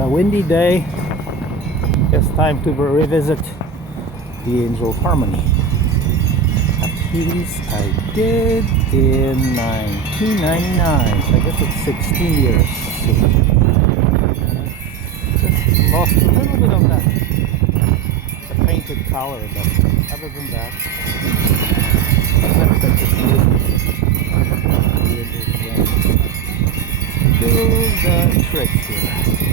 a windy day. It's time to revisit the Angel of Harmony. Activities I did in 1999. So I guess it's 16 years. So just lost a little bit of that the painted color, but other than that, let's just do the trick here.